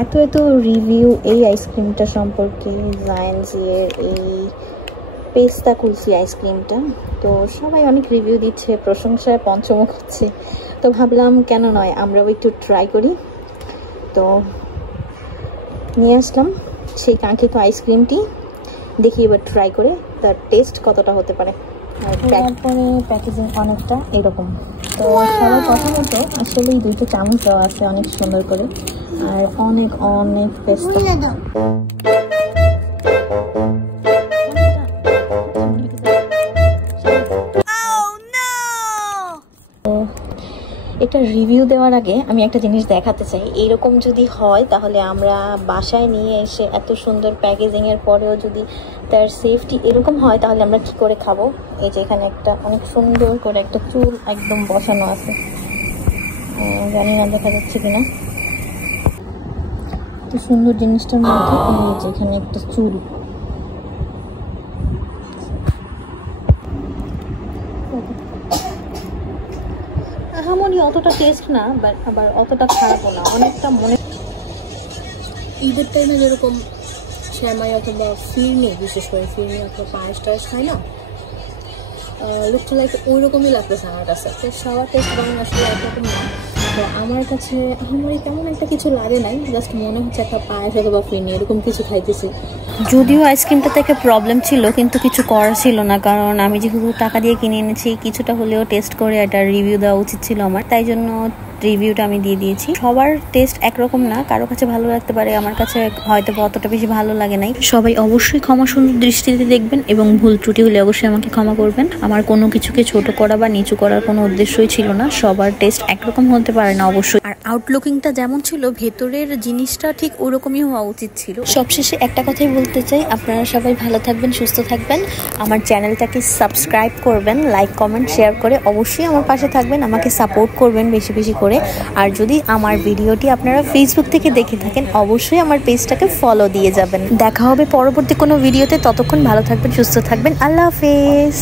এত এত রিভিউ এই আইসক্রিমটা সম্পর্কে, জায়ান্টসিয়ের এই পেস্তা কুলফি আইসক্রিমটা। তো সবাই অনেক রিভিউ দিচ্ছে, প্রশংসায় পঞ্চমুখ হচ্ছে। তো ভাবলাম কেন নয়, আমরাও একটু ট্রাই করি। তো নিয়ে আসলাম সেই কাঙ্ক্ষিত আইসক্রিমটি, দেখি এবার ট্রাই করে তার টেস্ট কতটা হতে পারে। তারপরে প্যাকেজিং অনেকটা এরকম। তো সবার কথা মতো আসলেই 2টা চামচ দেওয়া আছে অনেক সুন্দর করে, আর অনেক অনেক পেস্তা। এটা রিভিউ দেওয়ার আগে আমি একটা জিনিস দেখাতে চাই। এইরকম যদি হয় তাহলে আমরা বাসায় নিয়ে এসে এত সুন্দর প্যাকেজিংয়ের পরেও যদি তার সেফটি এরকম হয় তাহলে আমরা কি করে খাবো। এই যে এখানে একটা অনেক সুন্দর করে একটা চুল একদম বসানো আছে, জানি না দেখা যাচ্ছে কিনা। তো সুন্দর জিনিসটার মধ্যে এই যে এখানে একটা চুল, আহামরি অতটা টেস্ট না, বাট আবার অতটা খারাপও না, অনেকটা মনে। ঈদের টাইমে যেরকম শ্যামাই অথবা ফিরনি, বিশেষ করে ফিরনি অথবা পায়েস টায়েস খাই না, লুকটা লাইক ওই রকমই লাগতেছে আমার কাছে। তো সবার টেস্ট বানানো আসলে একরকম না। তো আমার কাছে আমার তেমন একটা কিছু লাগে নাই, জাস্ট মনে হচ্ছে একটা পায়েস অথবা ফিরনি এরকম কিছু খাইতেছি। যদিও আইসক্রিমটা থেকে প্রবলেম ছিল, কিন্তু কিছু করার ছিল না, কারণ আমি যেহেতু টাকা দিয়ে কিনে এনেছি, কিছুটা হলেও টেস্ট করে এটা রিভিউ দেওয়া উচিত ছিল আমার, তাই জন্য রিভিউটা আমি দিয়ে দিয়েছি। সবার টেস্ট একরকম না, কারো কাছে ভালো লাগতে পারে, আমার কাছে হয়তো অতটা বেশি ভালো লাগে নাই। সবাই অবশ্যই ক্ষমা সুন্দর দৃষ্টিতে দেখবেন এবং ভুল ত্রুটি হলে অবশ্যই আমাকে ক্ষমা করবেন। আমার কোনো কিছুকে ছোট করা বা নিচু করার কোনো উদ্দেশ্যই ছিল না। সবার টেস্ট একরকম হতে পারে না অবশ্যই, আর আউটলুকিংটা যেমন ছিল ভেতরের জিনিসটা ঠিক ওরকমই হওয়া উচিত ছিল। সবশেষে একটা কথাই বলতে চাই, আপনারা সবাই ভালো থাকবেন, সুস্থ থাকবেন, আমার চ্যানেলটাকে সাবস্ক্রাইব করবেন, লাইক কমেন্ট শেয়ার করে অবশ্যই আমার পাশে থাকবেন, আমাকে সাপোর্ট করবেন বেশি বেশি করে। আর যদি আমার ভিডিওটি আপনারা ফেসবুক থেকে দেখে থাকেন অবশ্যই আমার পেজটাকে ফলো দিয়ে যাবেন। দেখা হবে পরবর্তী কোনো ভিডিওতে, ততক্ষণ ভালো থাকবেন, সুস্থ থাকবেন, আল্লাহ হাফেজ।